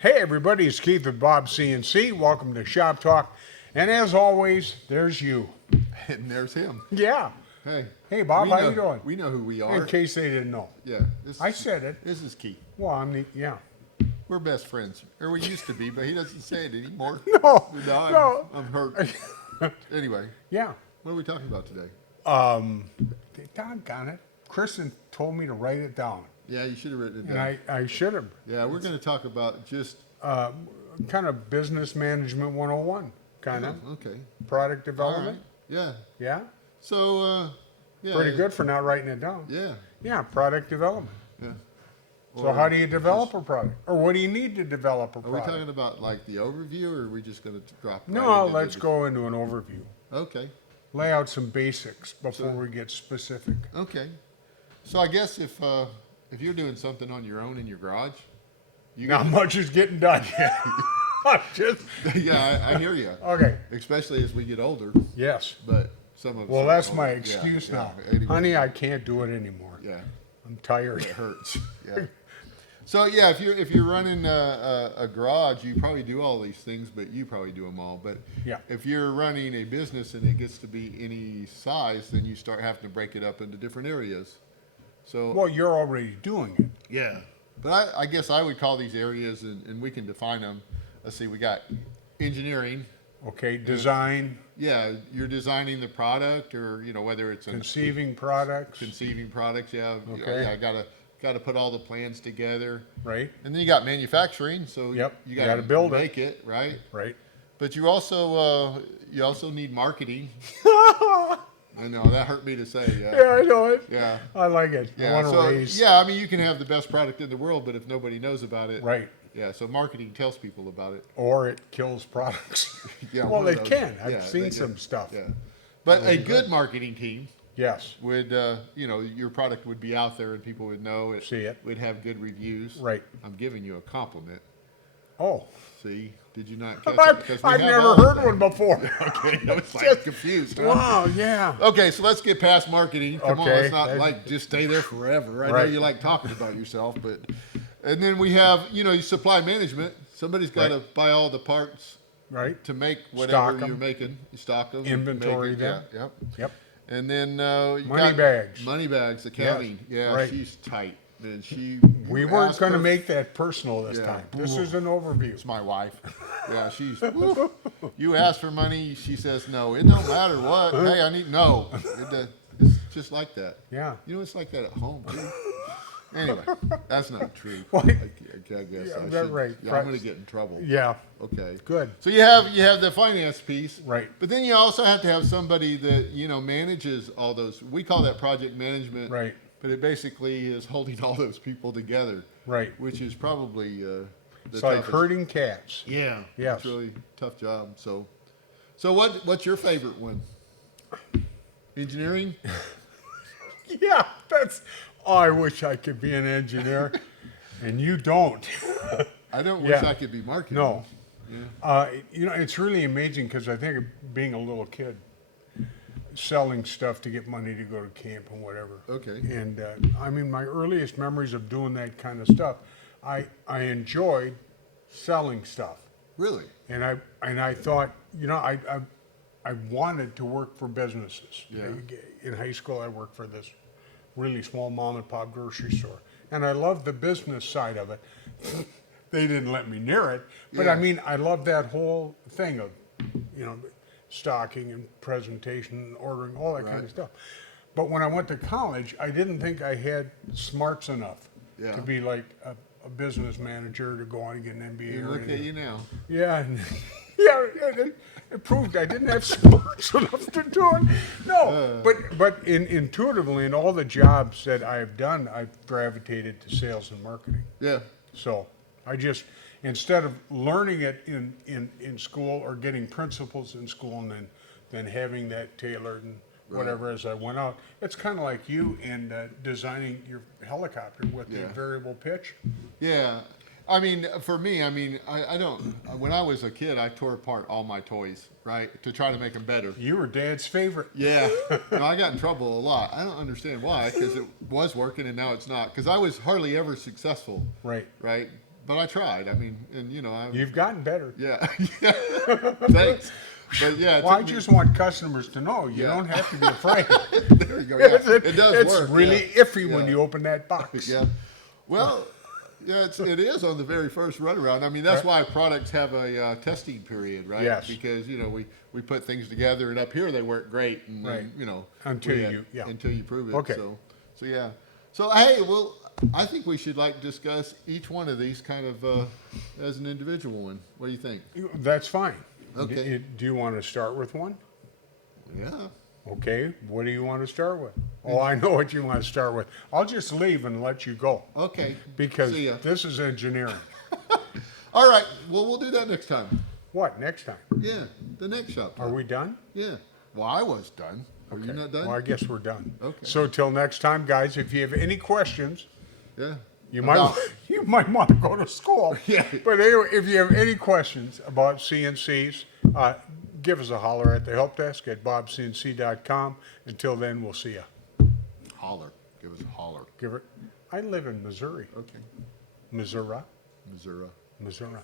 Hey everybody, it's Keith with Bob CNC. Welcome to Shop Talk. And as always, there's you. And there's him. Yeah. Hey. Hey Bob, we how know, you doing? We know who we In are. case they didn't know. Yeah. I said it. This is Keith. Well, I'm the, yeah. We're best friends. Or we used to be, but he doesn't say it anymore. No. I'm hurt. Anyway, Yeah. what are we talking about today? Doggone it. Kristen told me to write it down. Yeah, you should have written it And down. I should have. Yeah, we're going to talk about just... Kind of business management 101. Kind of. Okay. Product All development. right. Yeah. Yeah. So, yeah. Pretty good for not writing it down. Yeah. Yeah, product development. Yeah. So Or how do you develop a product? Or what do you need to develop a Are we product? talking about like the overview, or are we just going to drop No, right into let's the- go into an overview. Okay. Lay out some basics before we get specific. Okay. So I guess if you're doing something on your own in your garage, you Not much is getting done yet. Just yeah, I hear you. okay. Especially as we get older, Yes. but some of us. Well, are that's older. my Yeah, excuse yeah. now, Anyway, honey. I can't do it anymore. Yeah, I'm tired. it hurts. Yeah. So yeah, if you're running a garage, you probably do all these things, but you probably do them all. But Yeah. if you're running a business and it gets to be any size, then you start having to break it up into different areas. So Well, you're already doing it. yeah, but I guess I would call these areas, and we can define them. Let's see, we got engineering. Okay. Design, Yeah, you're designing the product, or whether it's conceiving products, conceiving products. Yeah, Okay. yeah, gotta put all the plans together, right? and then you got manufacturing. So Yep, you you gotta gotta build it. make it right. Right. But you also need marketing. I know that hurt me to say. Yeah, Yeah, I know it. yeah, I like it. I yeah. want to So raise. yeah, I mean, you can have the best product in the world, but if nobody knows about it, Right. yeah. So marketing tells people about it. Or it kills products. Yeah, well, one of it those. can. I've Yeah, seen they some can. stuff. Yeah, but a good marketing team Yes. would, your product would be out there and people would know it. See it. Would have good reviews. Right. I'm giving you a compliment. Oh. See, did you not catch it? I've, Because we I've have never all heard of one them. before. Okay, I was like confused. Huh? Wow, yeah. Okay, so let's get past marketing. Come on, Okay, let's not that's- like just stay there forever. I know Right. you like talking about yourself, but and then we have you supply management. Somebody's got to Right. buy all the parts Right. to make Stock whatever 'em. you're making. You stock them, Inventory make it, them. Yeah, yep. Yep. And then you Money got bags. money bags, accounting. Yeah, right. she's tight. And We you weren't ask going to her- make that personal this Yeah. time. This Ooh. is an overview. It's my wife. Yeah, she's. woo. You ask for money, she says no. It don't matter what. Hey, I need no. It's just like that. Yeah. It's like that at home too. Anyway, that's not true. Well, I guess yeah, I that's should. right. Yeah, I'm going to get in trouble. Yeah. Okay. Good. So you have the finance piece, Right. But then you also have to have somebody that manages all those. We call that project management, Right. But it basically is holding all those people together, Right. which is probably the It's like toughest. herding cats. Yeah. Yes. It's really a tough job. So what's your favorite one? Engineering? Yeah, that's. Oh, I wish I could be an engineer, and you don't. I don't wish Yeah. I could be marketing. No. Yeah. It's really amazing because I think of being a little kid, selling stuff to get money to go to camp and whatever. Okay. And I mean, my earliest memories of doing that kind of stuff, I enjoyed selling stuff, Really? and I thought, I wanted to work for businesses. Yeah. In high school, I worked for this really small mom and pop grocery store, and I loved the business side of it. They didn't let me near it, but Yeah. I mean, I loved that whole thing of, stocking and presentation and ordering, all that kind Right. of stuff. But when I went to college, I didn't think I had smarts enough Yeah. to be like a business manager to go on and get an MBA. You or look at anything. you now. Yeah, yeah, it proved I didn't have smarts enough to do it. No, but intuitively in all the jobs that I've done, I've gravitated to sales and marketing. Yeah. So I just, instead of learning it in school or getting principles in school and then having that tailored and whatever as I went out, it's kind of like you and designing your helicopter with the Yeah. variable pitch. Yeah. I mean, for me, I don't, when I was a kid, I tore apart all my toys, right, to try to make them better. You were Dad's favorite. Yeah. No, I got in trouble a lot. I don't understand why, because it was working and now it's not. Because I was hardly ever successful, Right. right? but I tried. I mean, and you know, You've gotten better. yeah, yeah. Thanks. But yeah, it Well, I took me- just want customers to know you Yeah. don't have to be afraid. there you go. Yeah, it does it's work. really yeah. iffy when Yeah. you open that box. Yeah. Well, yeah, it is on the very first runaround. I mean, that's why products have a testing period, right? Yes. Because, you know, we put things together, and up here they work great, and Right. then, you know, Until we, until you prove it. Okay. So yeah. So hey, well, I think we should like discuss each one of these kind of as an individual one. What do you think? That's fine. Okay. Do you want to start with one? Yeah. Okay. What do you want to start with? Oh, I know what you want to start with. I'll just leave and let you go Okay. because See ya. this is engineering. All right. Well, we'll do that next time. What, next time? Yeah. The next shop. Are we done? Yeah. Well, I was done. Are you Okay. not done? Well, I guess we're done. Okay. So till next time, guys, if you have any questions, Yeah. you About- might want to go to school. Yeah. But anyway, if you have any questions about CNCs, give us a holler at the help desk at bobcnc.com. Until then, we'll see you. Holler. Give us a holler. I live in Missouri. Okay. Missouri. Missouri. Missouri.